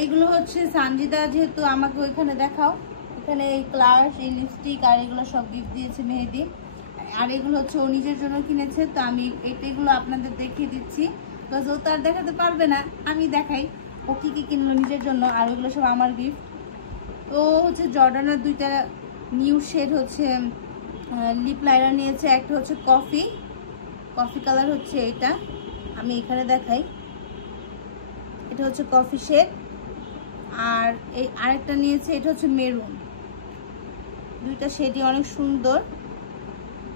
এইগুলো হচ্ছে সানজিদা যেহেতু আমাকে ওইখানে দেখাও, এখানে এই ক্লাস, এই লিপস্টিক আর এগুলো সব গিফট দিয়েছে মেহেদি। আর এগুলো হচ্ছে ও নিজের জন্য কিনেছে, তো আমি এগুলো আপনাদের দেখিয়ে দিচ্ছি। তো ও তো আর দেখাতে পারবে না, আমি দেখাই ও কি কি কিনলো নিজের জন্য, আর ওইগুলো সব আমার গিফট। তো হচ্ছে জর্ডানের দুইটা নিউ শেড হচ্ছে লিপ লাইনার নিয়েছে, একটা হচ্ছে কফি কালার হচ্ছে এটা, আমি এখানে দেখাই, এটা হচ্ছে কফি শেড। আর এই আরেকটা নিয়েছে, এটা হচ্ছে মেরুন। দুইটা শেডই অনেক সুন্দর,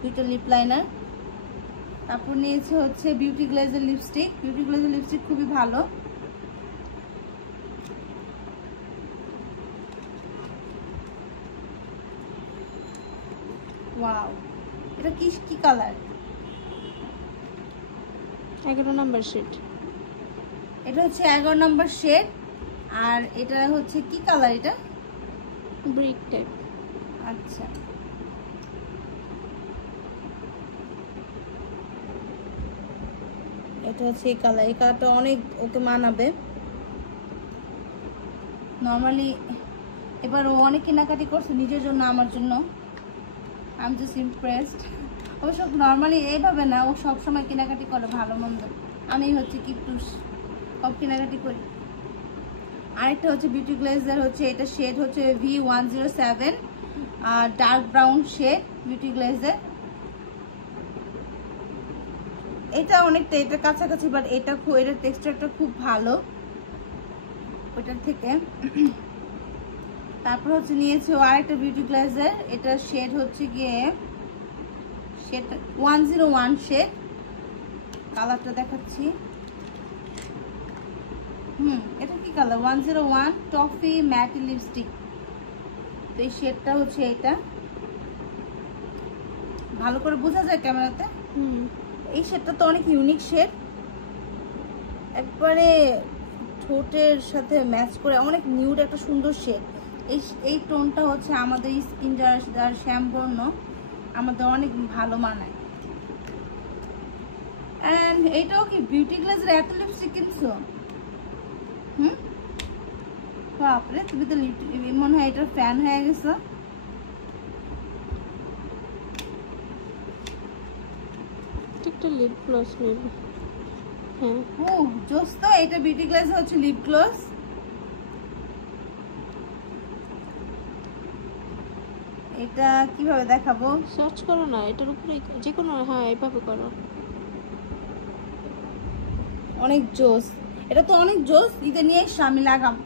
দুইটা লিপ লাইনার। তারপর নিয়েছে হচ্ছে বিউটি গ্লেজের লিপস্টিক। বিউটি গ্লেজের লিপস্টিক খুবই ভালো। ওয়াও, এটা কি কালার? 11 number shade. এটা হচ্ছে 11 নাম্বার শেড। আর এটা হচ্ছে কি কালার? এটা ব্রিক টাইপ। আচ্ছা, এটা হচ্ছে এই কালার। এই কালারটা অনেক ওকে মানাবে নর্মালি। এবার ও অনেক কেনাকাটি করছে নিজের জন্য, আমার জন্য। I am just impressed. অবশ্য নর্মালি এইভাবে না, ও সবসময় কেনাকাটি করে ভালো মন্দ। আমি হচ্ছে কিপটুস, সব কেনাকাটি করি। আরেকটা হচ্ছে বিউটি গ্লেজার, হচ্ছে এটা শেড হচ্ছে V107, dark brown shade beauty glazer. এটা অনেকটা এটা কাছাকাছি, বাট এটার টেক্সচারটা খুব ভালো ওইটার থেকে। তারপর হচ্ছে নিয়েছে ও আরেকটা বিউটি গ্লেজার, এটা শেড হচ্ছে গিয়ে শেড 101 শেড। কালারটা দেখাচ্ছি। এটা কি কালার? 101 toffee ম্যাটি lipstick. তো এই শেডটা হচ্ছে এটা, ভালো করে বোঝা যায় ক্যামেরাতে। এই শেডটা তো অনেক ইউনিক শেড, একবারে ঠোঁটের সাথে ম্যাচ করে অনেক নিউড একটা সুন্দর শেড। এই টোনটা হচ্ছে আমাদের স্কিন যারা শ্যামবর্ণ, আমাদের অনেক ভালো মানায়। এন্ড এইটাও কি বিউটি গ্লেজার এত লিপস্টিক কিনছো? বাপরে, তুমি তো মনে হয় এটার ফ্যান হয়ে গেছো। একটা লিপ গ্লস মেবি। হ্যাঁ, ও জোস তো। এটা বিউটি গ্লেজার হচ্ছে লিপ গ্লস। এটা কিভাবে দেখাবো? সার্চ করো না, এটার উপরে যে কোনো, হ্যাঁ এইভাবে করো। অনেক জোস, এটা তো অনেক জোস। ঈদে নিয়ে আমি লাগাম।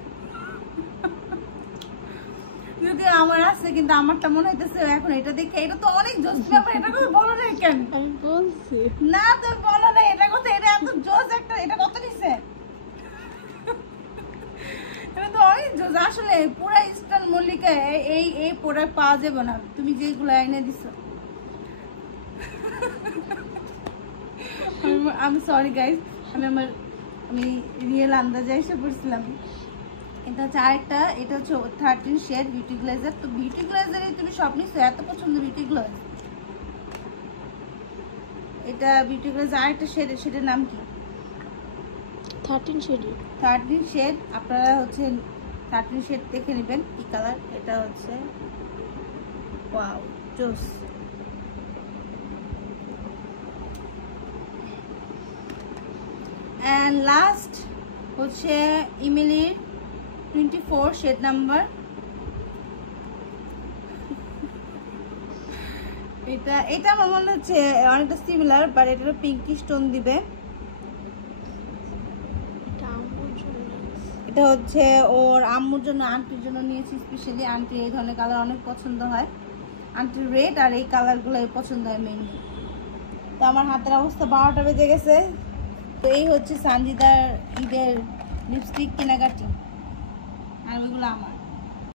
যদি আমার আছে, কিন্তু আমারটা মনে হইতেছে এখন এটা দেখে এটা তো অনেক জোস ব্যাপার। এটা কথা বলো না কেন? আমি বলছি না, তুমি বলো না এটা কথা। এটা এত জোস একটা, এটা কত নিছে? এটা তো অনেক জোস আসলে। পুরা ইস্টার্ন মল্লিকা এই প্রোডাক্ট পাওয়া যাবে না, তুমি যেগুলো এনে দিছো। আমি সরি গাইস, আমি রিয়েল আন্দাজে এসে পড়ছিলাম। এটা হচ্ছে আরেকটা, এটা হচ্ছে 13 শেড বিউটি গ্লেজার। তো বিউটি গ্লেজারে তুমি সব নিছো, এত পছন্দ বিউটি গ্লেজ। এটা বিউটি গ্লেজার আরেকটা শেডের নাম কি? 13 শেড। 13 শেড। আপনারা হচ্ছে 13 শেড দেখে নেবেন কি কালার। এটা হচ্ছে ওয়াও জোস। এন্ড লাস্ট হচ্ছে ইমিলির 24 শেড নাম্বার। এটা আমার মনে হচ্ছে অনেকটা সিমিলার, বাট এটা পিঙ্কি স্টোন দিবে। এটা হচ্ছে ওর আম্মুর জন্য, আন্টির জন্য নিয়েছি স্পেশালি। আন্টি এই ধরনের কালার অনেক পছন্দ হয়, আন্টির রেড আর এই কালারগুলো পছন্দ হয় মেইনলি। তো আমার হাতের অবস্থা 12টা বেজে গেছে। তো এই হচ্ছে সানজিদার ঈদের লিপস্টিক কেনাকাটি, আর ওইগুলো আমার।